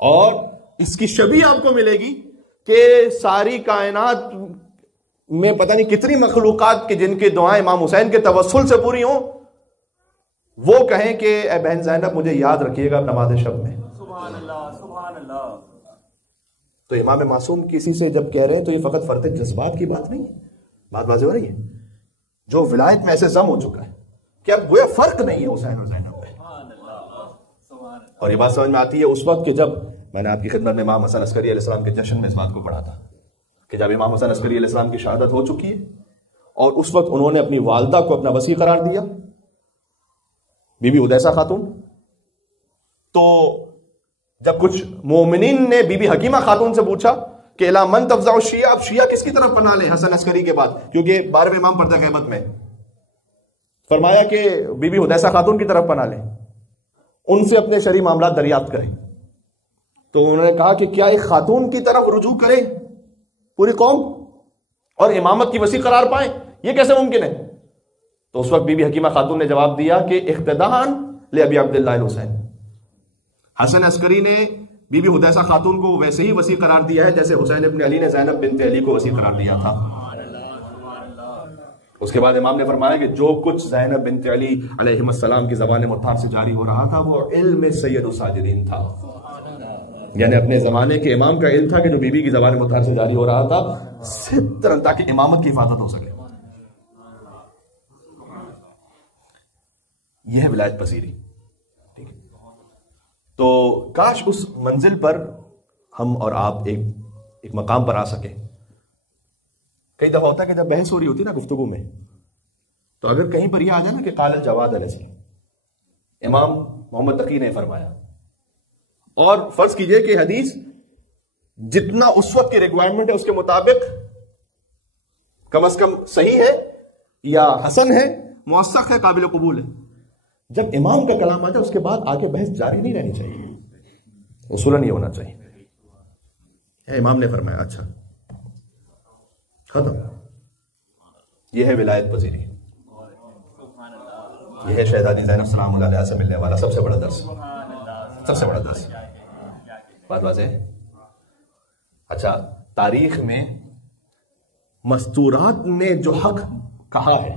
اور اس کی شبیہ آپ کو ملے گی کہ ساری کائنات میں پتہ نہیں کتنی مخلوقات کے جن کی دعائیں امام حسین کے توسل سے پوری ہوں، وہ کہیں کہ اے بہن زینب مجھے یاد رکھیے گا نماز شب میں۔ سبحان اللہ، سبحان اللہ۔ تو امام معصوم کسی سے جب کہہ رہے ہیں تو یہ فقط فرد جذبات کی بات نہیں ہے، بات واضح ہو رہی ہے، جو ولایت میں ایسے ضم ہو چکا ہے کہ اب وہ فرق نہیں ہے حسین اور زینب میں۔ اور یہ بات سمجھ میں آتی ہے اس وقت کہ جب میں نے آپ کی خدمت میں امام حسن عسکری علیہ السلام کے جشن میں اس بات کو پڑھا تھا کہ جب امام حسن عسکری علیہ السلام کی شہادت ہو چکی ہے اور اس وقت انہوں نے اپنی والدہ کو اپنا وصی قرار دیا، بی بی حدیثہ خاتون، تو جب کچھ مومنین نے بی بی حکیمہ خاتون سے پوچھا کہ الا من تفزع الشیعہ، اب شیعہ کس کی طرف پناہ لیں حسن عسکری کے بعد، کیونکہ 12ویں امام پردہ غیبت میں، فرمایا کہ بی بی حدیثہ خاتون کی طرف پناہ لیں، ان سے اپنے شرعی معاملات دریافت کریں۔ تو انہوں نے کہا کہ کیا ایک خاتون کی طرف رجوع کرے پوری قوم اور امامت کی وسیع قرار پائیں؟ یہ کیسے ممکن ہے؟ تو اس وقت بی بی حکیمہ خاتون نے جواب دیا کہ اقتداءً لأبی عبداللہ الحسین، حسن عسکری نے بی بی حدیثہ خاتون کو ویسے ہی وسیع قرار دیا ہے جیسے حسین ابن علی نے زینب بنت علی کو وسیع قرار دیا تھا۔ اس کے بعد امام نے فرمایا کہ جو کچھ زینب بنت علی علیہ السلام کی زبان مطہر سے جاری ہو رہا تھا وہ علم سید الساجدین تھا، یعنی اپنے زمانے کے امام کا علم تھا کہ جو بی بی کی زبان مطہر سے جاری ہو رہا تھا ستر تاکہ امامت کی حفاظت ہو سکے۔ یہ ہے ولایت پذیری۔ تو کاش اس منزل پر ہم اور آپ ایک مقام پر آ سکیں. کئی دفعہ ہوتا ہے کہ جب بحث ہو رہی ہوتی ہے نا گفتگو میں، تو اگر کہیں پر یہ آ جائے نا کہ قال الجواد علیہ السلام، امام محمد تقی نے فرمایا، اور فرض کیجئے کہ حدیث جتنا اس وقت کی ریکوائرمنٹ ہے اس کے مطابق کم از کم صحیح ہے یا حسن ہے، موثق ہے، قابل قبول ہے، جب امام کا کلام آتا ہے اس کے بعد آگے بحث جاری نہیں رہنی چاہیے، اصولاً یہ ہونا چاہیے. امام نے فرمایا اچھا ختم. یہ ہے ولایت پذیری، یہ ہے شہزادی زینب سلام اللہ علیہ سے ملنے والا سب سے بڑا درس، سب سے بڑا درس. بات واضح ہے. اچھا، تاریخ میں مستورات نے جو حق کہا ہے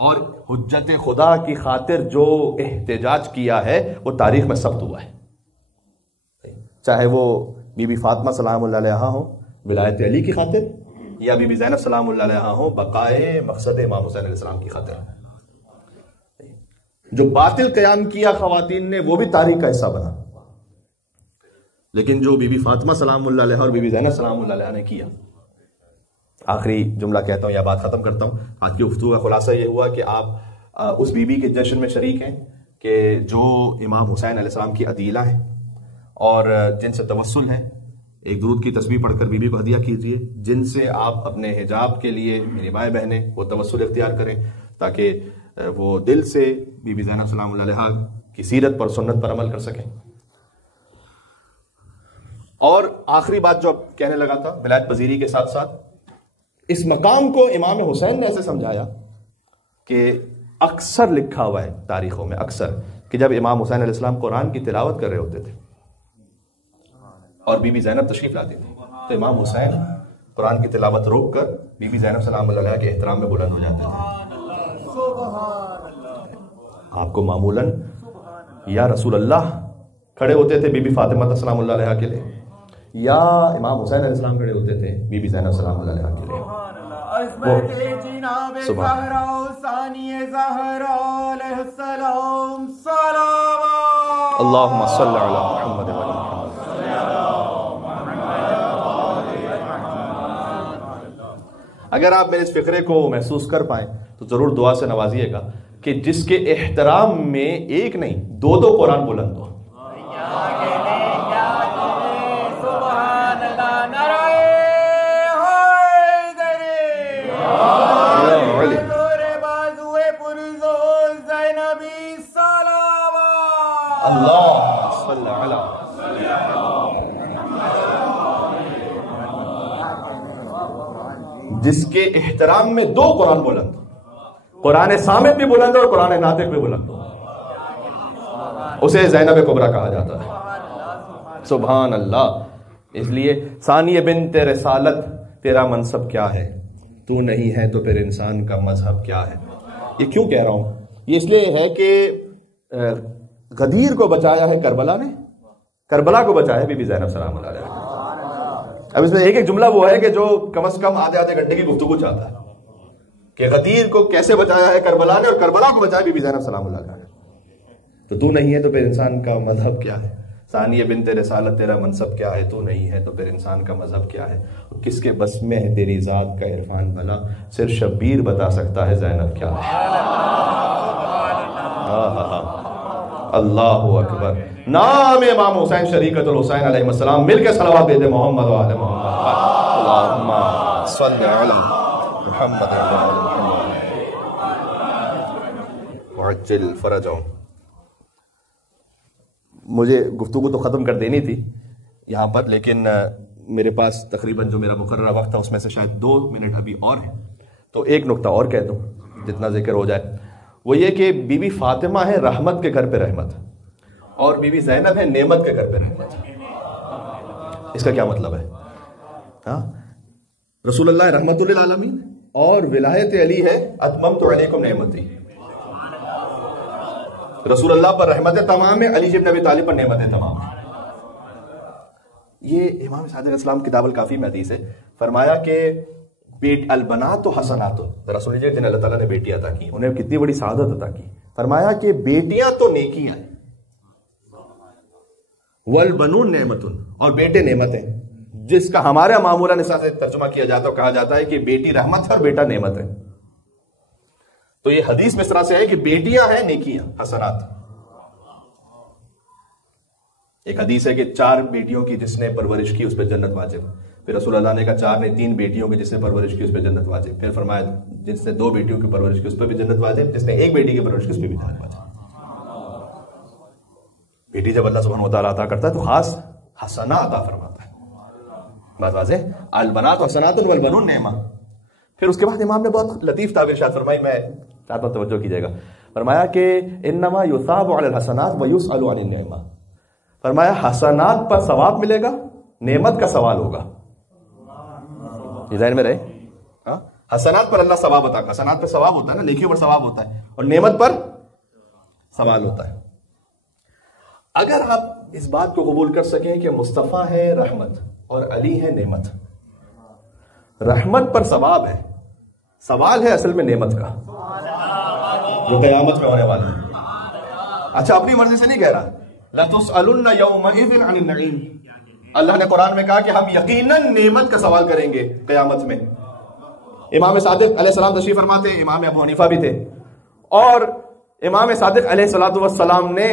اور حجت خدا کی خاطر جو احتجاج کیا ہے وہ تاریخ میں ثبت ہوا ہے، چاہے وہ بی بی فاطمہ سلام اللہ علیہا ہو ولایت علی کی خاطر، یا بی بی زینب سلام اللہ علیہا ہو بقائے مقصد امام حسین علیہ السلام کی خاطر. جو باطل قیام کیا خواتین نے وہ بھی تاریخ کا حصہ بنا، لیکن جو بی بی فاطمہ سلام اللہ علیہا اور بی بی زینب سلام اللہ علیہا نے کیا. آخری جملہ کہتا ہوں یا بات ختم کرتا ہوں. آج کی گفتگو کا خلاصہ یہ ہوا کہ آپ اس بی بی کے جشن میں شریک ہیں کہ جو امام حسین علیہ السلام کی عدیلہ ہیں اور جن سے توسل ہے. ایک درود کی تسبیح پڑھ کر بی بی کو ہدیہ کیجیے، جن سے آپ اپنے حجاب کے لیے میری مائیں بہنیں وہ توسل اختیار کریں تاکہ وہ دل سے بی بی زینب سلام اللہ علیہا کی سیرت پر سنت پر عمل کر سکیں. اور آخری بات جو اب کہنے لگا تھا ولایت پذیری کے ساتھ ساتھ اس مقام کو امام حسین نے ایسے سمجھایا کہ اکثر لکھا ہوا ہے تاریخوں میں اکثر کہ جب امام حسین علیہ السلام قرآن کی تلاوت کر رہے ہوتے تھے اور بی بی زینب تشریف لاتی تھی تو امام حسین قرآن کی تلاوت روک کر بی بی زینب سلام اللہ علیہ کے احترام میں بلند ہو جاتے تھے. آپ کو معمولاً یا رسول اللہ کھڑے ہوتے تھے بی بی فاطمہ سلام اللہ علیہ کے لیے، یا امام حسین علیہ السلام کھڑے ہوتے تھے بی بی زینب سلام اللہ علیہ کے لیے. اللہم صلی علی محمد و علی محمد. اگر آپ میرے اس فقرے کو محسوس کر پائیں تو ضرور دعا سے نوازیے گا کہ جس کے احترام میں ایک نہیں دو قرآن بلند ہو. جس کے احترام میں دو قرآن بلند، قرآن صامت بھی بلند اور قرآن ناطق بھی بلند ہو، اسے زینب کبریٰ کہا جاتا ہے. سبحان اللہ. اس لیے ثانیہ بنت رسالت تیرا منصب کیا ہے، تو نہیں ہے تو پھر انسان کا مذہب کیا ہے. یہ کیوں کہہ رہا ہوں؟ یہ اس لیے ہے کہ غدیر کو بچایا ہے کربلا نے، کربلا کو بچایا ہے بی بی زینب سلام اللہ علیہ. اب اس میں ایک جملہ وہ ہے کہ جو کم از کم آدھے گھنٹے کی گفتگو چاہتا ہے کہ غدیر کو کیسے بچایا ہے کربلا نے اور کربلا کو بچایا بی بی زینب سلام اللہ علیہ. تو نہیں ہے تو پھر انسان کا مذہب کیا ہے. ثانیہ بنت رسالت تیرا منصب کیا ہے، تو نہیں ہے تو پھر انسان کا مذہب کیا ہے. کس کے بس میں ہے تیری ذات کا عرفان بھلا، صرف شبیر بتا سکتا ہے زینب کیا ہے. اللہ اکبر. نام امام حسین شریکت الحسین علیہ السلام، مل کے صلوات دے دے محمد و آل محمد. اللہم صلی علی محمد و آل محمد وعجل فرجہم. مجھے گفتگو تو ختم کر دینی تھی یہاں پر، لیکن میرے پاس تقریباً جو میرا مقررہ وقت تھا اس میں سے شاید 2 منٹ ابھی اور ہیں، تو ایک نقطہ اور کہہ دوں جتنا ذکر ہو جائے. وہ یہ کہ بی بی فاطمہ ہے رحمت کے گھر پہ رحمت، اور بی بی زینب ہے نعمت کے گھر پہ رحمت. اس کا کیا مطلب ہے؟ رسول اللہ رحمت للعالمین اور ولایت علی ہے اتممت علیکم نعمتی. رسول اللہ پر رحمت تمام ہے، علی بن ابی طالب پر نعمت تمام ہے. یہ امام صادق اسلام کتاب الکافی میں حدیث ہے، فرمایا کہ البنات حسنات، ذرا سن لیجیے جن اللہ تعالیٰ نے بیٹی عطا کی انہیں کتنی بڑی سعادت عطا کی. فرمایا کہ بیٹیاں تو نیکیاں ہیں، والبنون نعمت، اور بیٹے نعمت ہیں، جس کا ہمارے معمولاً اس سے ترجمہ کیا جاتا ہے، کہا جاتا ہے کہ بیٹی رحمت ہے اور بیٹا نعمت ہے. تو یہ حدیث میں اس طرح سے ہے کہ بیٹیاں ہیں نیکیاں حسنات. ایک حدیث ہے کہ 4 بیٹیوں کی جس نے پرورش کی اس پہ جنت واجب. پھر رسول اللہ نے کہا 4 نے 3 بیٹیوں کی جس نے پرورش کی اس پہ جنت واجب. پھر فرمایا جس نے 2 بیٹیوں کی پرورش کی اس پہ بھی جنت واجب، جس نے 1 بیٹی کی پرورش کی اس پہ بھی جنت واجب. بیٹی جب اللہ سبحانہ وتعالیٰ عطا کرتا ہے تو خاص حسنہ عطا فرماتا ہے. بات واضح، البنات حسنات والبنون نعمہ. پھر اس کے بعد امام نے بہت لطیف تعبیر ارشاد فرمائی، میں چاہتا ہوں توجہ کیجیے گا. فرمایا کہ انما یثاب علی الحسنات ویسأل عن النعمہ. فرمایا حسنات پر ثواب ملے گا، نعمت کا سوال ہوگا. یہ ذہن میں رہے، حسنات پر اللہ ثواب عطا، حسنات پر ثواب ہوتا ہے نا، نیکیوں پر ثواب ہوتا ہے، اور نعمت پر سوال ہوتا ہے. اگر آپ اس بات کو قبول کر سکیں کہ مصطفیٰ ہے رحمت اور علی ہے نعمت، رحمت پر ثواب ہے، سوال ہے اصل میں نعمت کا جو قیامت میں ہونے والا ہے. اچھا اپنی مرضی سے نہیں کہہ رہا، لَتُسْأَلُنَّ يَوْمَئِذٍ عَنِ النَّعِيمِ. اللہ نے قرآن میں کہا کہ ہم یقیناً نعمت کا سوال کریں گے قیامت میں. امام صادق علیہ السلام تشریف فرماتے ہیں، امام ابو حنیفہ بھی تھے، اور امام صادق علیہ السلام نے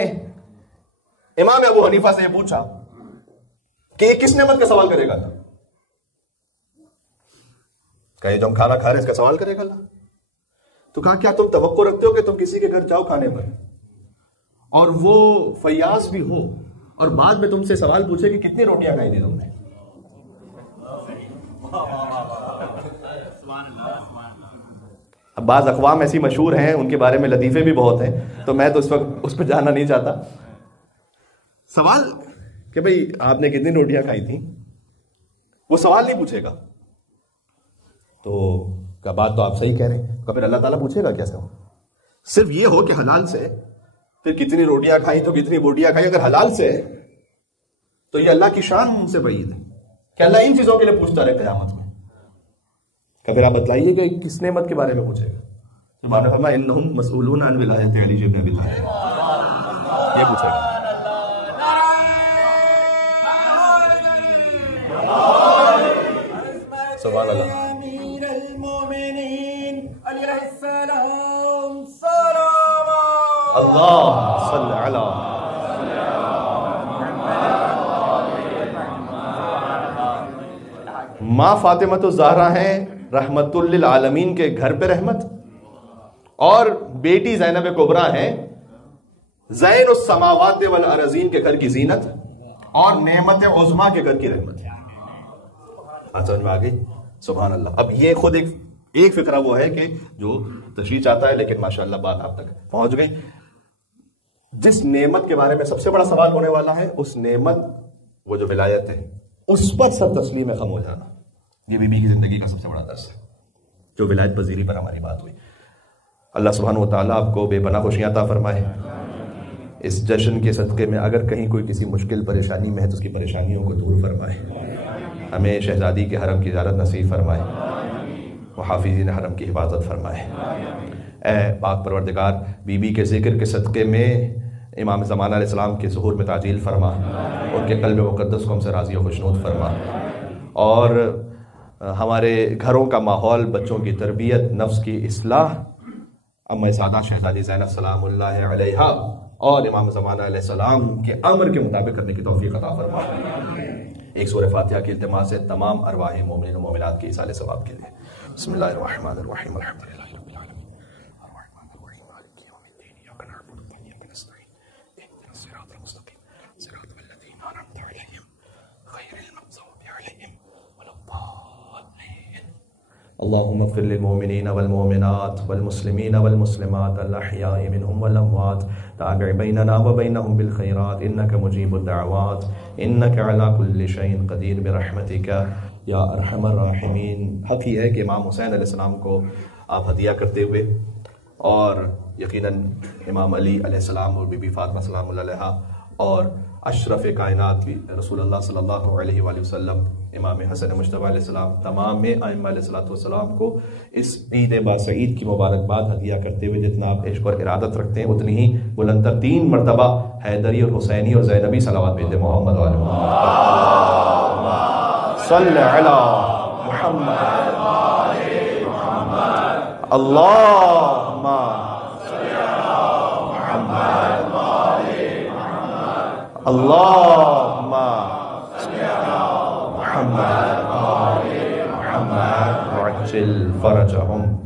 امام ابو حنیفہ سے یہ پوچھا کہ یہ کس نعمت کا سوال کرے گا؟ کہ جو ہم کھانا کھا رہے ہیں اس کا سوال کرے گا اللہ. تو کہا کیا تم توقع رکھتے ہو کہ تم کسی کے گھر جاؤ کھانے پر اور وہ فیاض بھی ہو اور بعد میں تم سے سوال پوچھے کہ کتنی روٹیاں کھائی تھی تم نے؟ اب بعض اقوام ایسی مشہور ہیں، ان کے بارے میں لطیفے بھی بہت ہیں، تو میں تو اس وقت اس پہ جانا نہیں چاہتا. سوال کہ بھئی آپ نے کتنی روٹیاں کھائی تھیں، وہ سوال نہیں پوچھے گا. تو کیا بات تو آپ صحیح کہہ رہے ہیں، تو پھر اللہ تعالیٰ پوچھے گا کیا سوال؟ صرف یہ ہو کہ حلال سے، پھر کتنی روٹیاں کھائیں تو کتنی بوٹیاں کھائیں. اگر حلال سے تو یہ اللہ کی شان سے بعید ہے کہ اللہ ان چیزوں کے لیے پوچھتا رہے قیامت میں. کہ پھر آپ بتلائیے کہ کس نعمت کے بارے میں پوچھے گا. سبحان اللہ، انہم مسئولون عن ولایت علی بن ابی طالب، یہ پوچھے گا. سبحان اللہ. امیر المومنین علیہ السلام صلوات اللہ صلی علی ماں فاطمہ الزہرا ہیں رحمت للعالمین کے گھر پہ رحمت، اور بیٹی زینب کبریٰ ہیں زین السماوات والارضین کے گھر کی زینت، اور نعمت عظمیٰ کے گھر کی رحمت. سمجھ میں آ گئی؟ سبحان اللہ. اب یہ خود ایک فقرہ وہ ہے کہ جو تشریح چاہتا ہے، لیکن ماشاءاللہ بات آپ تک پہنچ گئی. جس نعمت کے بارے میں سب سے بڑا سوال ہونے والا ہے، اس نعمت وہ جو ولایت ہے اس پر سب تسلیم خم ہو جانا. یہ بی بی کی زندگی کا سب سے بڑا درس ہے جو ولایت پذیری پر ہماری بات ہوئی. اللہ سبحانہ و تعالیٰ آپ کو بے پناہ خوشیاں عطا فرمائے. اس جشن کے صدقے میں اگر کہیں کوئی کسی مشکل پریشانی میں ہے تو اس کی پریشانیوں کو دور فرمائے. ہمیں شہزادی کے حرم کی زیارت نصیب فرمائے، محافظین حرم کی حفاظت فرمائے. اے پاک پروردگار، بی بی کے ذکر کے صدقے میں امام زمانہ علیہ السلام کے ظہور میں تعجیل فرما، ان کے قلب مقدس کو ہم سے راضی و خوشنود فرما، اور ہمارے گھروں کا ماحول، بچوں کی تربیت، نفس کی اصلاح اما سعادہ شہزادی زینب سلام اللہ علیہا اور امام زمانہ علیہ السلام کے امر کے مطابق کرنے کی توفیق عطا فرما. ایک سورہ فاتحہ کی التماس سے تمام ارواح مومنین و مومنات کے ایصال ثواب کے لیے. بسم اللہ الرحمن الرحیم، الحمدللہ رب العالمین، الرحمن الرحیم، مالک یوم الدین، ایاک نعبد و ایاک نستعین، اهدنا الصراط المستقیم، صراط الذین انعمت علیہم غیر المغضوب علیہم ولا الضالین. اللهم اغفر للمؤمنين والمؤمنات والمسلمين والمسلمات الأحياء منهم والأموات، تابع بيننا وبينهم بالخيرات إنك مجيب الدعوات إنك على كل شيء قدير برحمتك یا ارحم الراحمین. حق ہی ہے کہ امام حسین علیہ السلام کو آپ ہدیہ کرتے ہوئے، اور یقیناً امام علی علیہ السلام اور بی بی فاطمہ سلام اللہ علیہا اور اشرف کائنات بھی رسول اللہ صلی اللہ علیہ وآلہ وسلم، امام حسن مجتبی علیہ السلام، تمام ائمہ علیہ السلام کو اس عید باسعید کی مبارکباد ہدیہ کرتے ہوئے جتنا آپ عشق اور ارادت رکھتے ہیں اتنی ہی بلندتر 3 مرتبہ حیدری اور حسینی اور زینبی صلوات بھیجتے محمد وآل محمد صلی علی محمد اللہم اللہم محمد وعجل فرجہم.